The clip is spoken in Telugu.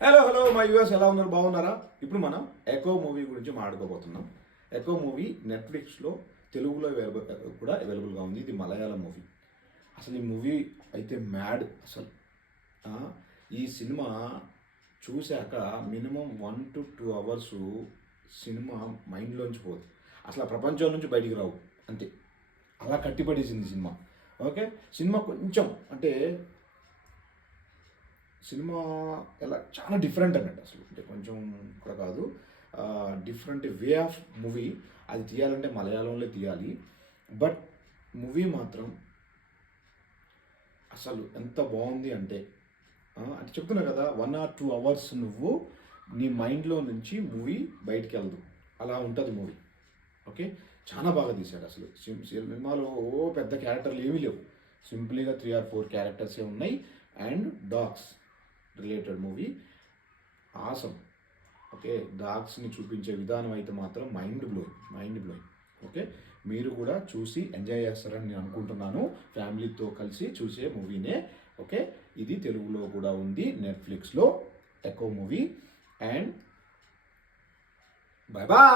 హలో మై వ్యూవర్స్, ఎలా ఉన్నారు? బాగున్నారా? ఇప్పుడు మనం ఎకో మూవీ గురించి మాట్లాడుకోబోతున్నాం. ఎకో మూవీ నెట్ఫ్లిక్స్లో తెలుగులో అవైలబుల్గా ఉంది. ఇది మలయాళం మూవీ. అసలు ఈ మూవీ అయితే మ్యాడ్ అసలు. ఆ, ఈ సినిమా చూశాక మినిమం 1 to 2 hours సినిమా మైండ్లోంచి పోదు. అసలు ఆ ప్రపంచం నుంచి బయటికి రావు అంతే. అలా కట్టిపడేసింది సినిమా. ఓకే, సినిమా కొంచెం అంటే సినిమా ఎలా చాలా డిఫరెంట్ అన్నట్టు. అసలు అంటే కొంచెం కూడా కాదు, డిఫరెంట్ వే ఆఫ్ మూవీ. అది తీయాలంటే మలయాళంలో తీయాలి. బట్ మూవీ మాత్రం అసలు ఎంత బాగుంది అంటే అంటే చెప్తున్నా కదా, 1 or 2 hours నువ్వు నీ మైండ్లో నుంచి మూవీ బయటికి వెళ్దు, అలా ఉంటుంది మూవీ. ఓకే, చాలా బాగా తీశాడు అసలు. సినిమాలో పెద్ద క్యారెక్టర్లు ఏమీ లేవు, సింపుల్గా 3 or 4 క్యారెక్టర్సే ఉన్నాయి. And dogs related movie awesome. Okay, డాగ్స్ని చూపించే విధానం అయితే మాత్రం మైండ్ బ్లోయింగ్. ఓకే, మీరు కూడా చూసి ఎంజాయ్ చేస్తారని నేను అనుకుంటున్నాను. ఫ్యామిలీతో కలిసి చూసే మూవీనే. ఓకే, ఇది తెలుగులో కూడా ఉంది నెట్ఫ్లిక్స్లో, Eko movie. And bye bye.